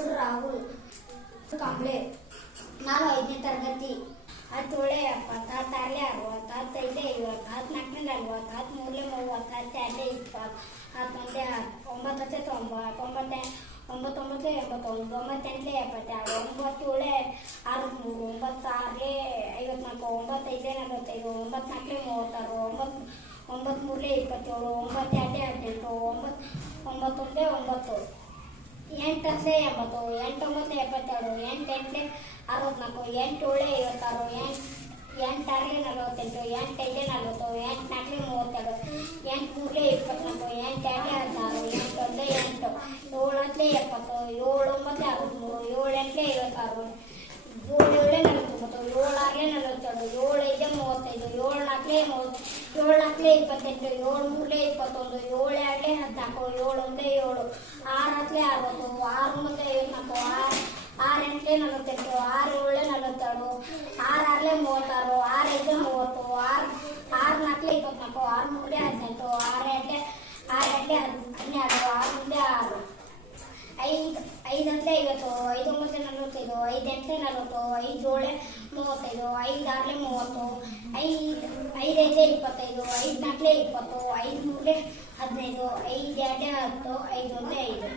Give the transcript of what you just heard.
ಹೆಸರು ರಾಹುಲ್. ಕಾಂಬ್ಳೆ ನಾನು ಐದನೇ ತರಗತಿ. ಹತ್ತೋಳೆ ಎಪ್ಪತ್ತಾರು ಹತ್ತಾರಲೆ ಅರವತ್ತು ಹತ್ತೈದೇ ಐವತ್ತು ಹತ್ನಾಲ್ಕನೇ ನಲ್ವತ್ತು ಮೂರನೇ ಮೂವತ್ತು ಹತ್ತೆರಡಲೆ ಇಪ್ಪತ್ತು ಹತ್ತೊಂದೇ ಒಂಬತ್ತು ಒಂಬತ್ತತ್ತೆ ತೊಂಬತ್ತು ಒಂಬತ್ತೆ ಒಂಬತ್ತೊಂಬತ್ತು ಎಂಬತ್ತೊಂದು ಒಂಬತ್ತೆಂಟಲೆ ಎಪ್ಪತ್ತೆರಡು ಒಂಬತ್ತೇಳೆ ಅರವತ್ತ್ಮೂರು ಒಂಬತ್ತಾರಲೆ ಐವತ್ನಾಲ್ಕು ಒಂಬತ್ತೈದೇ ನಲವತ್ತೈದು, ಒಂಬತ್ನಾಲ್ಕಲೆ ಮೂವತ್ತಾರು ಒಂಬತ್ತು ಒಂಬತ್ಮೂರಲೆ ಇಪ್ಪತ್ತೇಳು, ಒಂಬತ್ತೆರಡಲೆ ಹದಿನೆಂಟು ಒಂಬತ್ತು ಒಂಬತ್ತೊಂದೇ ಒಂಬತ್ತು. ಎಂಟತ್ತಲೆ ಎಂಬತ್ತು ಎಂಟೊಂಬತ್ತಲೆ ಎಪ್ಪತ್ತೆರಡು ಎಂಟೆಂಟಲೆ ಅರವತ್ನಾಲ್ಕು ಎಂಟೇಳೆ ಐವತ್ತಾರು, ಎಂಟು ಎಂಟಾರಲೆ ನಲವತ್ತೆಂಟು, ಎಂಟು ಎಂಟೈದಲೆ ನಲವತ್ತು ಎಂಟ್ನಾಲ್ಕಲೆ ಮೂವತ್ತೆರಡು, ಎಂಟು ಮೂರಲೆ ಇಪ್ಪತ್ನಾಲ್ಕು, ಎಂಟು ಎರಡೇ ಹದಿನಾರು, ಎಂಟು ಎಂಟೊಂದಲೆ ಎಂಟು ಏಳತ್ತಲೆ ಎಪ್ಪತ್ತು ಏಳೊಂಬತ್ತಲೆ ಅರವತ್ತ್ಮೂರು ಏಳೆಂಟಲೆ ಐವತ್ತಾರು, ಏಳೇ ನಲವತ್ತೊಂಬತ್ತು ಏಳಾರಲೆ ನಲವತ್ತೆರಡು, ಏಳು ಏಳೈದೆ ಮೂವತ್ತೈದು, ಏಳು ನಾಲ್ಕಲೆ ಮೂವತ್ತು, ಏಳು ನಾಲ್ಕಲೆ ಇಪ್ಪತ್ತೆಂಟು, ಏಳು ಮೂರಲೆ ಇಪ್ಪತ್ತೊಂದು, ಏಳು ಎರಡಲೆ ಹದಿನಾಲ್ಕು ಏಳು ಒಂದೇ ಏಳು ಆರು ಹತ್ತಲೆ ಅರವತ್ತು ಆರು ಒಂಬತ್ತಲೆ ಐವತ್ನಾಲ್ಕು ಆರು ಆರು ಎಂಟಲೆ ನಲವತ್ತೆಂಟು ಆರು ಏಳೆ ನಲವತ್ತೆರಡು ಆರು ಆರಲೆ ಮೂವತ್ತಾರು ಆರು ಐದು ಮೂವತ್ತು ಆರು ಆರು ನಾಲ್ಕಲೆ ಇಪ್ಪತ್ನಾಲ್ಕು ಆರು ಮೂರಲೆ ಹದಿನೆಂಟು ಆರು ಎರಡಲೆ ಆರು ಎರಡಲೆ ಹನ್ನೆರಡು ಆರು ಮುಂದೆ ಆರು ಐದು ಐದಂತೆ ಐವತ್ತು ಐದು ಒಂಬತ್ತು ನಲವತ್ತೈದು ಐದು ಎಂಟಲೆ ನಲವತ್ತು ಐದು ಏಳೆ ಮೂವತ್ತೈದು ಐದು ಆರಲೆ ಮೂವತ್ತು ಐದು ಐದೈದೇ ಇಪ್ಪತ್ತೈದು ಐದು ನಾಲ್ಕಲೆ ಇಪ್ಪತ್ತು ಐದು ಮೂರಲೆ ಹದಿನೈದು ಐದು ಎರಡೇ ಹತ್ತು ಐದು ಒಂದೇ ಐದು